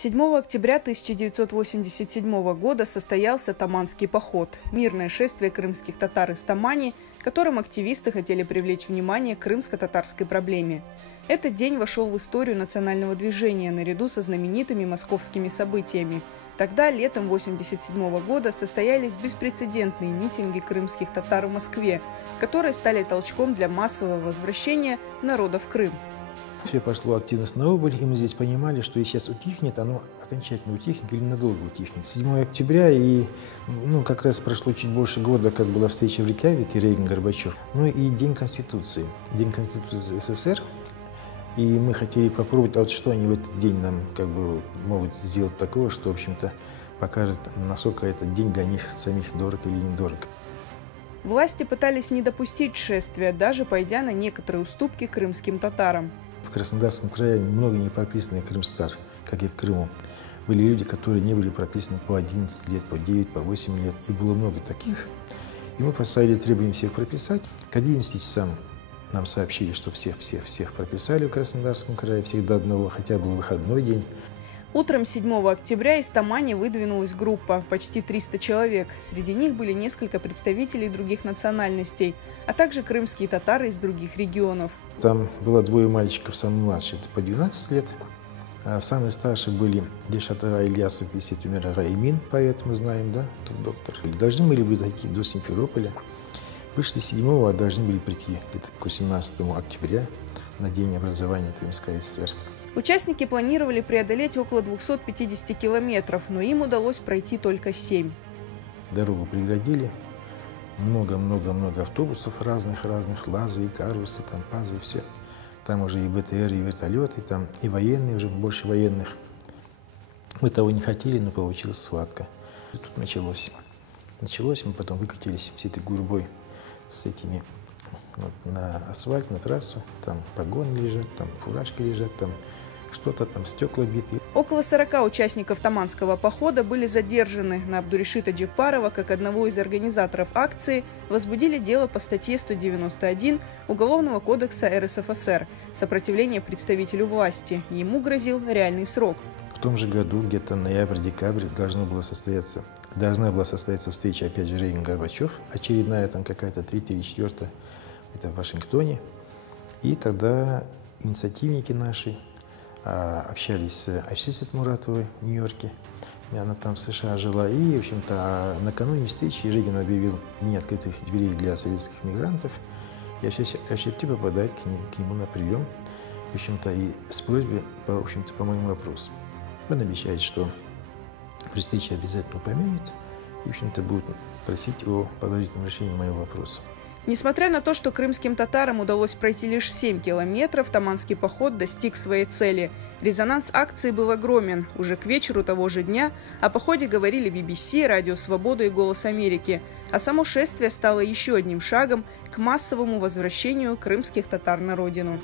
7 октября 1987 года состоялся Таманский поход – мирное шествие крымских татар из Тамани, которым активисты хотели привлечь внимание к крымско-татарской проблеме. Этот день вошел в историю национального движения наряду со знаменитыми московскими событиями. Тогда, летом 1987 года, состоялись беспрецедентные митинги крымских татар в Москве, которые стали толчком для массового возвращения народа в Крым. Все пошло активно на убыль, и мы здесь понимали, что если сейчас утихнет, оно окончательно утихнет или надолго утихнет. 7 октября, и как раз прошло чуть больше года, как была встреча в Рейкьявике, Рейган-Горбачев, и День Конституции СССР. И мы хотели попробовать, а вот что они в этот день нам могут сделать такого, что, в общем-то, покажет, насколько этот день для них самих дорог или недорог. Власти пытались не допустить шествия, даже пойдя на некоторые уступки крымским татарам. В Краснодарском крае много не прописанных крымстар, как и в Крыму. Были люди, которые не были прописаны по 11 лет, по 9, по 8 лет, и было много таких. И мы поставили требование всех прописать. К 11 часам нам сообщили, что всех прописали в Краснодарском крае, всех до одного, хотя был выходной день. Утром 7 октября из Тамани выдвинулась группа, почти 300 человек. Среди них были несколько представителей других национальностей, а также крымские татары из других регионов. Там было двое мальчиков, самый младший, это по 12 лет. А самые старшие были Дильшат Ага Ильясов и Сетумер Ага Эмин, поэт, мы знаем, да, тот доктор. Должны были дойти до Симферополя. Вышли 7-го, а должны были прийти где-то к 18 октября на день образования Крымской ССР. Участники планировали преодолеть около 250 километров, но им удалось пройти только 7. Дорогу преградили. Много автобусов разных, лазы, и карусы, там пазы, и все. Там уже и БТР, и вертолеты, там и военные, уже больше военных. Мы того не хотели, но получилась схватка. И тут началось, мы потом выкатились всей этой гурьбой с этими на асфальт, на трассу. Там погоны лежат, там фуражки лежат, там что-то, там стекла битые. Около 40 участников Таманского похода были задержаны. На Абдуришита Джапарова, как одного из организаторов акции, возбудили дело по статье 191 Уголовного кодекса РСФСР «Сопротивление представителю власти». Ему грозил реальный срок. В том же году, где-то ноябрь-декабрь, должна была состояться встреча, опять же, Рейган-Горбачев, очередная там какая-то, 3-я или 4-я, это в Вашингтоне. И тогда инициативники наши общались с Айшисет Муратовой в Нью-Йорке. Она там в США жила. И, в общем-то, накануне встречи Рейган объявил дни открытых дверей для советских мигрантов. И Айшетти попадает к нему на прием. В общем-то, и с просьбой, по моему вопросу. Он обещает, что при встрече обязательно упомянет. И, в общем-то, будет просить о положительном решении моего вопроса. Несмотря на то, что крымским татарам удалось пройти лишь 7 километров, Таманский поход достиг своей цели. Резонанс акции был огромен. Уже к вечеру того же дня о походе говорили BBC, Радио Свобода и Голос Америки. А само шествие стало еще одним шагом к массовому возвращению крымских татар на родину.